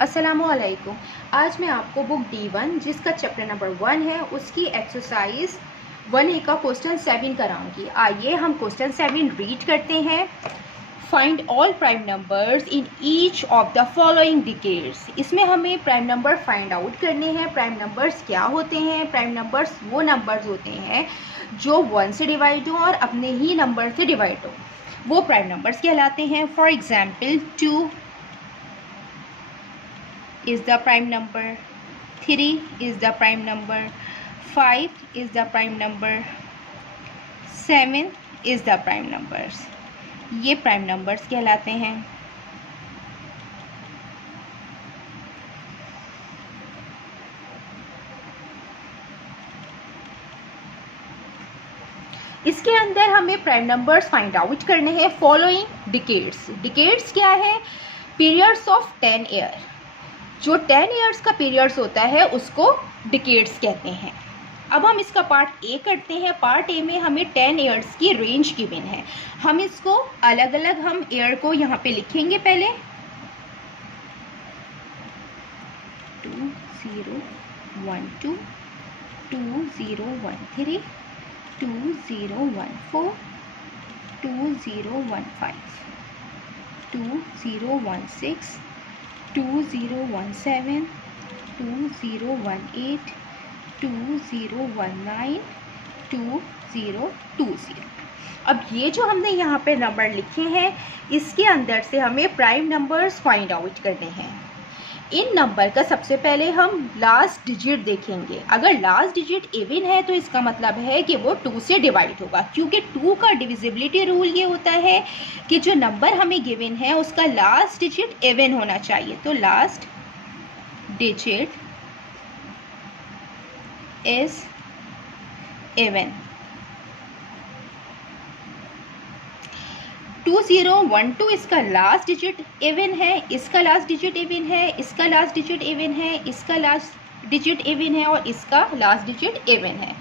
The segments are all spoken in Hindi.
अस्सलामुअलैकुम। आज मैं आपको बुक D1 जिसका चैप्टर नंबर 1 है उसकी एक्सरसाइज 1A का क्वेश्चन 7 कराऊंगी। आइए हम क्वेश्चन 7 रीड करते हैं। Find all prime numbers in each of the following decades. इसमें हमें प्राइम नंबर फाइंड आउट करने हैं। प्राइम नंबर्स क्या होते हैं? प्राइम नंबर्स वो नंबर्स होते हैं जो 1 से डिवाइड हो और अपने ही नंबर से डिवाइड हो, वो प्राइम नंबर्स कहलाते हैं। For example 2 is the prime number, 3 is the prime number, 5 is the prime number, 7 is the prime numbers। ये प्राइम नंबर्स कहलाते हैं। इसके अंदर हमें प्राइम नंबर्स फाइंड आउट करने हैं फॉलोइंग डिकेड्स। डिकेड्स क्या है? Periods of 10 year. जो 10 ईयर्स का पीरियड्स होता है उसको डिकेड्स कहते हैं। अब हम इसका पार्ट ए करते हैं। पार्ट ए में हमें 10 ईयर्स की रेंज गिवन है। हम इसको अलग अलग हम ईयर को यहाँ पे लिखेंगे। पहले 2012, 2013, 2014, 2015, 2016, 2017, 2018, 2019, 2020। अब ये जो हमने यहाँ पे नंबर लिखे हैं इसके अंदर से हमें प्राइम नंबर्स फाइंड आउट करने हैं। इन नंबर का सबसे पहले हम लास्ट डिजिट देखेंगे। अगर लास्ट डिजिट इवन है तो इसका मतलब है कि वो 2 से डिवाइड होगा, क्योंकि 2 का डिविजिबिलिटी रूल ये होता है कि जो नंबर हमें गिवन है उसका लास्ट डिजिट इवन होना चाहिए। तो लास्ट डिजिट इज इवन। 2012 इसका लास्ट डिजिट इवन है, इसका लास्ट डिजिट इवन है, इसका लास्ट डिजिट इवन है, इसका लास्ट डिजिट इवन है और इसका लास्ट डिजिट इवन है।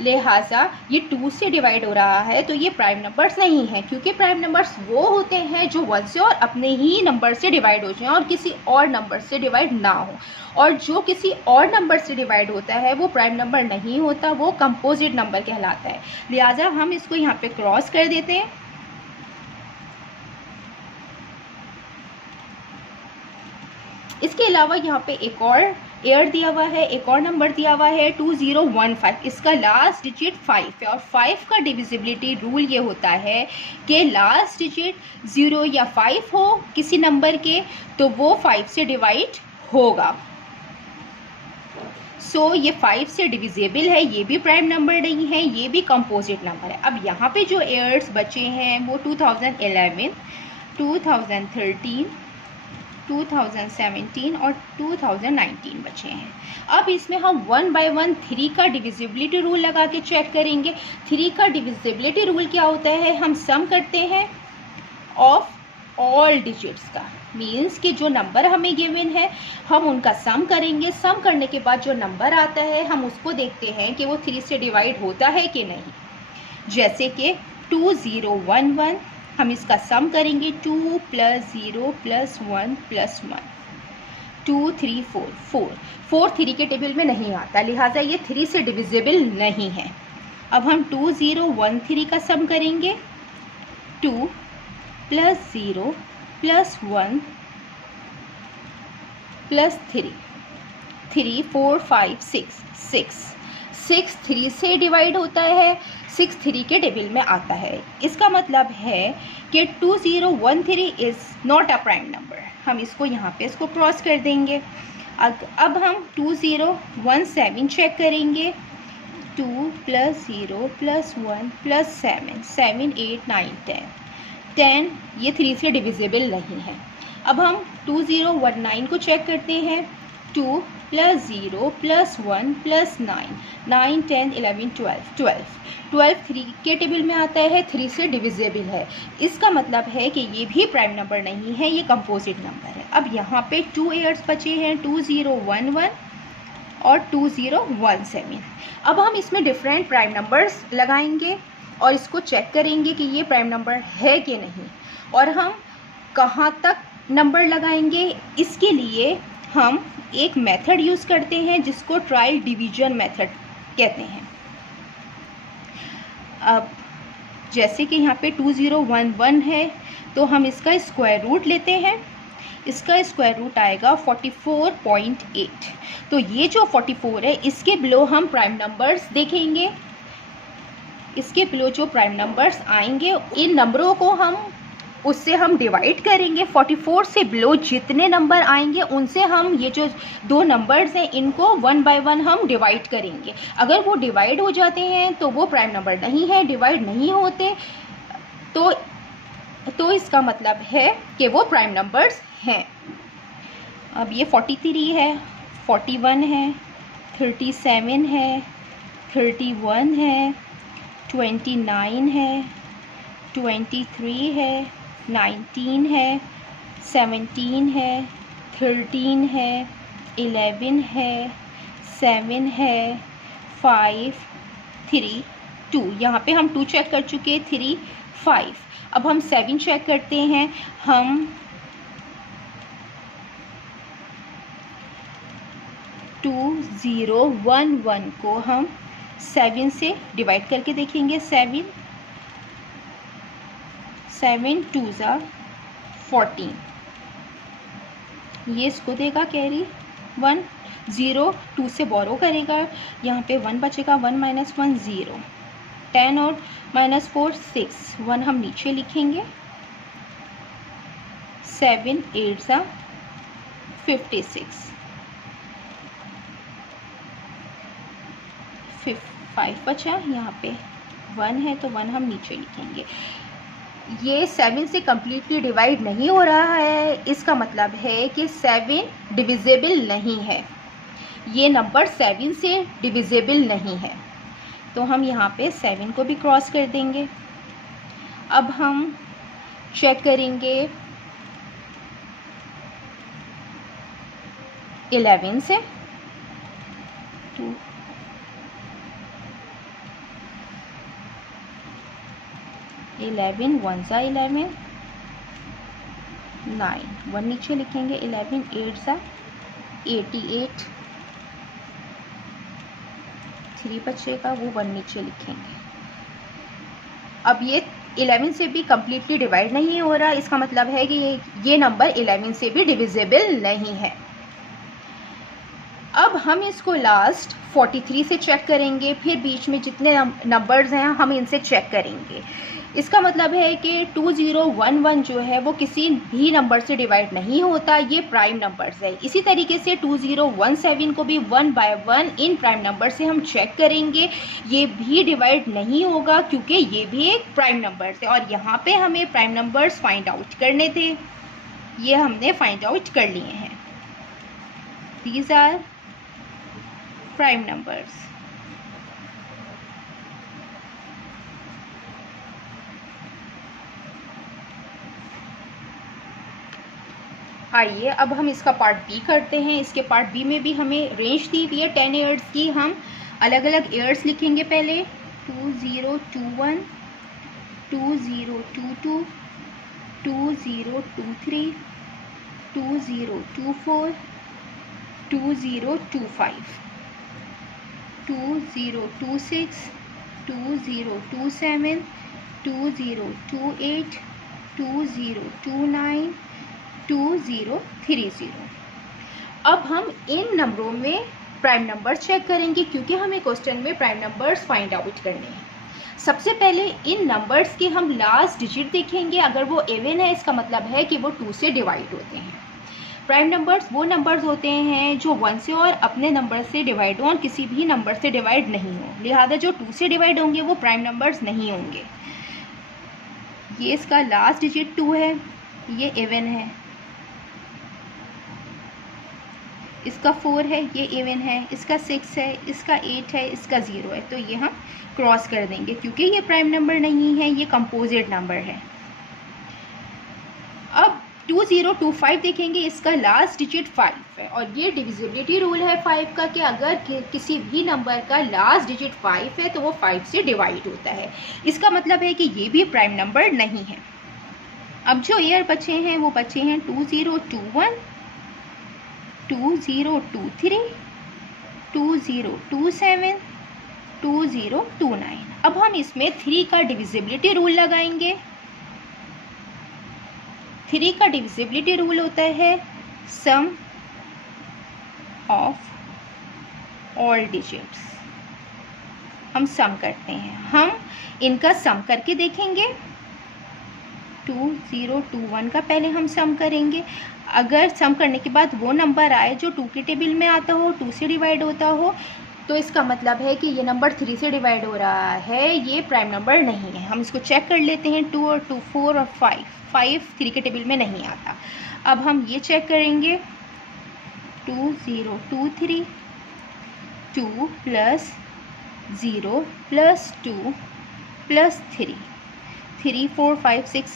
लिहाजा ये 2 से डिवाइड हो रहा है तो ये प्राइम नंबर्स नहीं है, क्योंकि प्राइम नंबर्स वो होते हैं जो 1 से और अपने ही नंबर से डिवाइड हो जाए और किसी और नंबर से डिवाइड ना हो। और जो किसी और नंबर से डिवाइड होता है वो प्राइम नंबर नहीं होता, वो कंपोजिट नंबर कहलाता है। लिहाजा हम इसको यहाँ पे क्रॉस कर देते हैं। इसके अलावा यहाँ पे एक और ईयर दिया हुआ है, एक और नंबर दिया हुआ है 2015। इसका लास्ट डिजिट 5 है और 5 का डिविजिबिलिटी रूल ये होता है कि लास्ट डिजिट 0 या 5 हो किसी नंबर के तो वो 5 से डिवाइड होगा। सो ये 5 से डिविजिबल है, ये भी प्राइम नंबर नहीं है, ये भी कंपोजिट नंबर है। अब यहाँ पे जो ईयर्स बचे हैं वो 2011, 2013, 2017 और 2019 बचे हैं। अब इसमें हम 1 बाय 1 3 का डिविजिबिलिटी रूल लगा के चेक करेंगे। 3 का डिविजिबिलिटी रूल क्या होता है? हम सम करते हैं ऑफ ऑल डिजिट्स का। मीन्स कि जो नंबर हमें गिवन है हम उनका सम करेंगे। सम करने के बाद जो नंबर आता है हम उसको देखते हैं कि वो 3 से डिवाइड होता है कि नहीं। जैसे कि 2011 हम इसका सम करेंगे 2 + 0 + 1 + 1, 2 3 4 4 3 के टेबल में नहीं आता, लिहाजा ये 3 से डिविजिबल नहीं है। अब हम 2013 का सम करेंगे 2 + 0 + 1 + 3, 3 4 5 6 6 3 से डिवाइड होता है, 6 3 के टेबल में आता है। इसका मतलब है कि 2013 is not a prime number. हम इसको यहाँ पे इसको क्रॉस कर देंगे। अब हम 2017 चेक करेंगे 2 + 0 + 1 + 7 7 8 9 10 ये 3 से डिविजिबल नहीं है। अब हम 2019 को चेक करते हैं 2 + 0 + 1 + 9 9 10 11 12 12 3 के टेबल में आता है, 3 से डिविजिबल है। इसका मतलब है कि ये भी प्राइम नंबर नहीं है, ये कंपोजिट नंबर है। अब यहाँ पे 2 ईयर्स बचे हैं 2011 और 2017। अब हम इसमें डिफरेंट प्राइम नंबर्स लगाएंगे और इसको चेक करेंगे कि ये प्राइम नंबर है कि नहीं और हम कहाँ तक नंबर लगाएंगे। इसके लिए हम एक मेथड यूज़ करते हैं जिसको ट्रायल डिवीजन मेथड कहते हैं। अब जैसे कि यहाँ पे 2011 है तो हम इसका स्क्वायर रूट लेते हैं। इसका स्क्वायर रूट आएगा 44.8। तो ये जो 44 है इसके बिलो हम प्राइम नंबर्स देखेंगे। इसके बिलो जो प्राइम नंबर्स आएंगे इन नंबरों को उससे हम डिवाइड करेंगे। 44 से बिलो जितने नंबर आएंगे उनसे हम ये जो दो नंबर्स हैं इनको 1 बाय 1 हम डिवाइड करेंगे। अगर वो डिवाइड हो जाते हैं तो वो प्राइम नंबर नहीं है, डिवाइड नहीं होते तो इसका मतलब है कि वो प्राइम नंबर्स हैं। अब ये 43 है, 41 है, 37 है, 31 है, 29 है, 23 है, 19 है, 17 है, 13 है, 11 है, 7 है, 5, 3, 2। यहाँ पे हम 2 चेक कर चुके, 3, 5। अब हम 7 चेक करते हैं। हम 2011 को हम 7 से डिवाइड करके देखेंगे। 7 2 ज़ा 14, ये इसको देगा कैरी 1, 0 2 से बोरो करेगा, यहाँ पे 1 बचेगा, 1 - 1 0, 10 और -4 6, 1 हम नीचे लिखेंगे। 7 8 ज़ा 56, 5 बचा, यहाँ पे 1 है तो 1 हम नीचे लिखेंगे। ये 7 से कम्प्लीटली डिवाइड नहीं हो रहा है, इसका मतलब है कि 7 डिविजिबल नहीं है। ये नंबर 7 से डिविजिबल नहीं है, तो हम यहाँ पे 7 को भी क्रॉस कर देंगे। अब हम चेक करेंगे 11 से, तो 11 1 ज़ा 11, 9, 1 नीचे लिखेंगे। 11 8 ज़ा 88, 3 बचेगा, वो 1 नीचे लिखेंगे। अब ये 11 से भी कम्प्लीटली डिवाइड नहीं हो रहा, इसका मतलब है कि ये नंबर 11 से भी डिविजिबल नहीं है। अब हम इसको लास्ट 43 से चेक करेंगे, फिर बीच में जितने नंबर्स हैं हम इनसे चेक करेंगे। इसका मतलब है कि 2011 जो है वो किसी भी नंबर से डिवाइड नहीं होता, ये प्राइम नंबर्स है। इसी तरीके से 2017 को भी 1 बाय 1 इन प्राइम नंबर से हम चेक करेंगे, ये भी डिवाइड नहीं होगा क्योंकि ये भी एक प्राइम नंबर्स है। और यहाँ पे हमें प्राइम नंबर्स फाइंड आउट करने थे, ये हमने फाइंड आउट कर लिए हैं। These are prime numbers. आइए अब हम इसका पार्ट बी करते हैं। इसके पार्ट बी में भी हमें रेंज दी हुई है 10 ईयर्स की। हम अलग अलग ईयर्स लिखेंगे पहले 2021, 2022, 2023, 2024, 2025, 2026, 2027, 2028, 2029, 2030। अब हम इन नंबरों में प्राइम नंबर चेक करेंगे क्योंकि हमें क्वेश्चन में प्राइम नंबर्स फाइंड आउट करने हैं। सबसे पहले इन नंबर्स के हम लास्ट डिजिट देखेंगे। अगर वो इवन है इसका मतलब है कि वो 2 से डिवाइड होते हैं। प्राइम नंबर्स वो नंबर्स होते हैं जो 1 से और अपने नंबर से डिवाइड हो और किसी भी नंबर से डिवाइड नहीं हो, लिहाजा जो 2 से डिवाइड होंगे वो प्राइम नंबर्स नहीं होंगे। ये इसका लास्ट डिजिट 2 है, ये इवन है। इसका 4 है, ये इवन है। इसका 6 है, इसका 8 है, इसका 0 है। तो ये हम क्रॉस कर देंगे क्योंकि ये प्राइम नंबर नहीं है, ये कंपोजिट नंबर है। अब 2025 देखेंगे, इसका लास्ट डिजिट 5 है और ये डिविजिबिलिटी रूल है 5 का कि अगर किसी भी नंबर का लास्ट डिजिट 5 है तो वो 5 से डिवाइड होता है। इसका मतलब है कि ये भी प्राइम नंबर नहीं है। अब जो ईयर बचे हैं वो बचे हैं 2021, 2023, 2027, 2029। अब हम इसमें 3 का डिविजिबिलिटी रूल लगाएंगे। 3 का डिविजिबिलिटी रूल होता है सम ऑफ ऑल डिजिट्स। हम सम करते हैं, हम इनका सम करके देखेंगे। 2021 का पहले हम सम करेंगे। अगर सम करने के बाद वो नंबर आए जो 2 के टेबल में आता हो, 2 से डिवाइड होता हो, तो इसका मतलब है कि ये नंबर 3 से डिवाइड हो रहा है, ये प्राइम नंबर नहीं है। हम इसको चेक कर लेते हैं। 2 और 2 4 और 5 3 के टेबल में नहीं आता। अब हम ये चेक करेंगे। 2023, 2 + 0 + 2 + 3, 3 4 5 6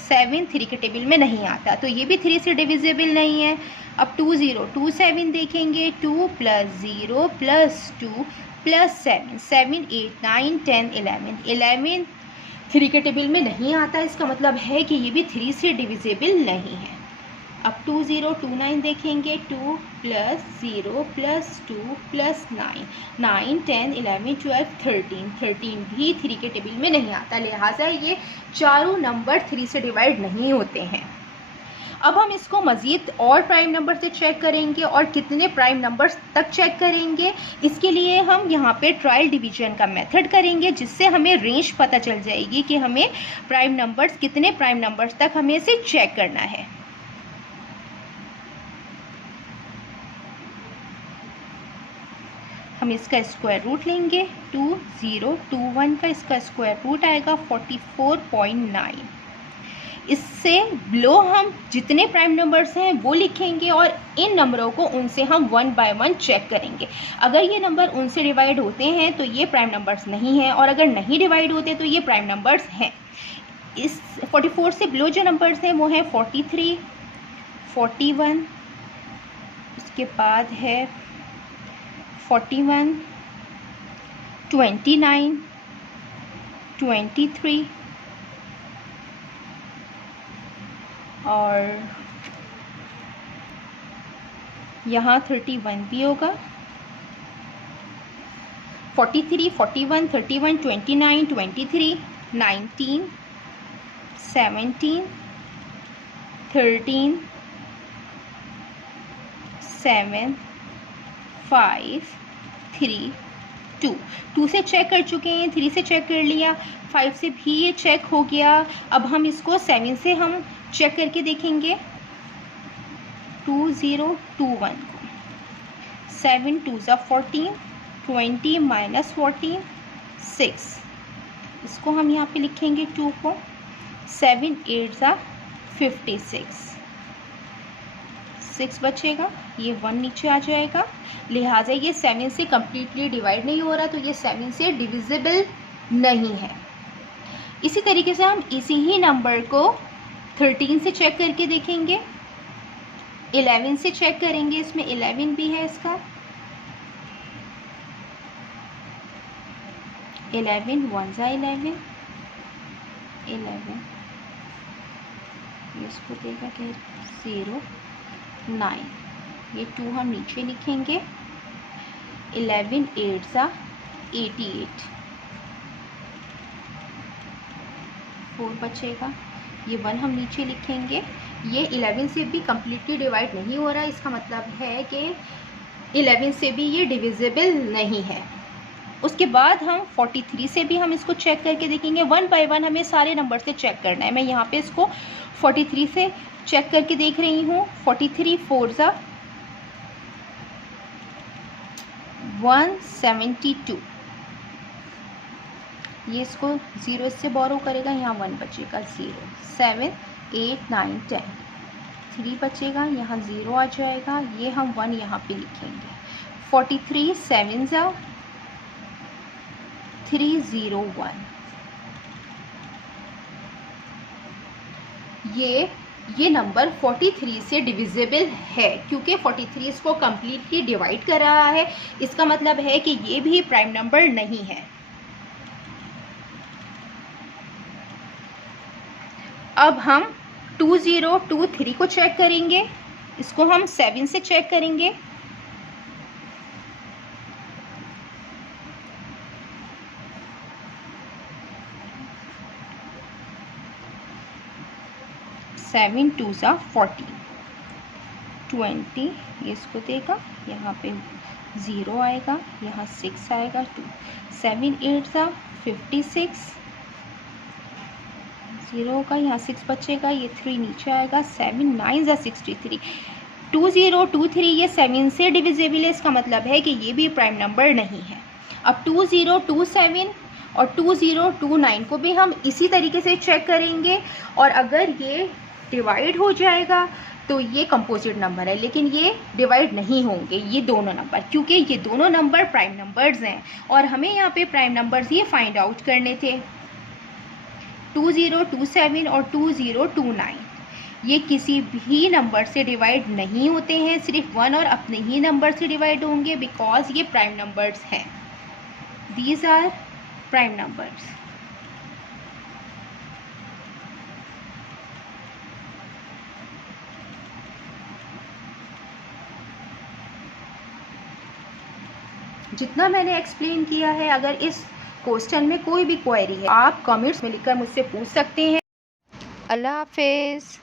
7 3 के टेबल में नहीं आता, तो ये भी 3 से डिविजिबल नहीं है। अब 2027 देखेंगे। 2 + 0 + 2 + 7 7 8 9 10 11 3 के टेबल में नहीं आता। इसका मतलब है कि ये भी 3 से डिविजिबल नहीं है। अब 2029 देखेंगे। 2 + 0 + 2 + 9 9 10 11 12 13 भी 3 के टेबल में नहीं आता, लिहाजा ये चारों नंबर 3 से डिवाइड नहीं होते हैं। अब हम इसको मज़ीद और प्राइम नंबर से चेक करेंगे, और कितने प्राइम नंबर्स तक चेक करेंगे, इसके लिए हम यहाँ पे ट्रायल डिवीजन का मेथड करेंगे, जिससे हमें रेंज पता चल जाएगी कि हमें प्राइम नंबर्स कितने प्राइम नंबर्स तक हमें इसे चेक करना है। हम इसका स्क्वायर रूट लेंगे। 2021 का इसका स्क्वायर रूट आएगा 44.9। इससे बिलो हम जितने प्राइम नंबर्स हैं वो लिखेंगे, और इन नंबरों को उनसे हम 1 बाय 1 चेक करेंगे। अगर ये नंबर उनसे डिवाइड होते हैं तो ये प्राइम नंबर्स नहीं हैं, और अगर नहीं डिवाइड होते तो ये प्राइम नंबर्स हैं। इस 44 से बिलो जो नंबर्स हैं वो हैं 43, 41, उसके बाद है 41, 29, 23 और यहाँ 31 भी होगा। 43, 41, 31, 29, 23, 19, 17, 13, 7, 5, 3, 2 से चेक कर चुके हैं, 3 से चेक कर लिया, 5 से भी ये चेक हो गया। अब हम इसको 7 से हम चेक करके देखेंगे। 2021 को 7 2 ज़ा 14, 20 - 14 6, इसको हम यहाँ पे लिखेंगे 2 को। 7 8 ज़ा 56, 6 बचेगा, ये 1 नीचे आ जाएगा, लिहाजा ये 7 से कम्प्लीटली डिवाइड नहीं हो रहा, तो ये 7 से डिविजिबल नहीं है। इसी तरीके से हम इसी ही नंबर को 13 से चेक करके देखेंगे। 11 से चेक करेंगे, इसमें 11 भी है इसका। 11 1 ज़ा 11, 11 इसको देगा कि 0 9, ये 2 हम नीचे लिखेंगे। 11 8 ज़ा 88, 4 बचेगा, ये 1 हम नीचे लिखेंगे। ये 11 से भी कम्प्लीटली डिवाइड नहीं हो रहा, इसका मतलब है कि 11 से भी ये डिविजिबल नहीं है। उसके बाद हम 43 से भी हम इसको चेक करके देखेंगे। 1 बाय 1 हमें सारे नंबर से चेक करना है। मैं यहाँ पे इसको 43 से चेक करके देख रही हूँ। 43 4 ज़ा 172, ये इसको 0 से बोरो करेगा, यहाँ 1 बचेगा 0। 7 8 9 10, 3 बचेगा, यहाँ 0 आ जाएगा, ये हम 1 यहाँ पे लिखेंगे। 43 7 ज़ा 301, ये नंबर 43 से डिविजिबल है, क्योंकि 43 इसको कम्प्लीटली डिवाइड कर रहा है। इसका मतलब है कि ये भी प्राइम नंबर नहीं है। अब हम 2023 को चेक करेंगे। इसको हम 7 से चेक करेंगे। सेवन टू ज़ा 40, 20 ये इसको देगा, यहाँ पे 0 आएगा, यहाँ 6 आएगा, 2, 7 8 ज़ा 56, 0 का यहाँ 6 बचेगा, ये 3 नीचे आएगा, 7 9 ज़ा 63, 2023 ये 7 से डिविजिबल है, इसका मतलब है कि ये भी प्राइम नंबर नहीं है। अब 2027 और 2029 को भी हम इसी तरीके से चेक करेंगे, और अगर ये डिवाइड हो जाएगा तो ये कंपोजिट नंबर है, लेकिन ये डिवाइड नहीं होंगे ये दोनों नंबर, क्योंकि ये दोनों नंबर प्राइम नंबर्स हैं और हमें यहाँ पे प्राइम नंबर्स ये फाइंड आउट करने थे। 2027 और 2029 ये किसी भी नंबर से डिवाइड नहीं होते हैं, सिर्फ 1 और अपने ही नंबर से डिवाइड होंगे, बिकॉज ये प्राइम नंबर्स हैं। These are prime numbers. जितना मैंने एक्सप्लेन किया है, अगर इस क्वेश्चन में कोई भी क्वेरी है आप कमेंट्स में लिखकर मुझसे पूछ सकते हैं। अल्लाह हाफिज़।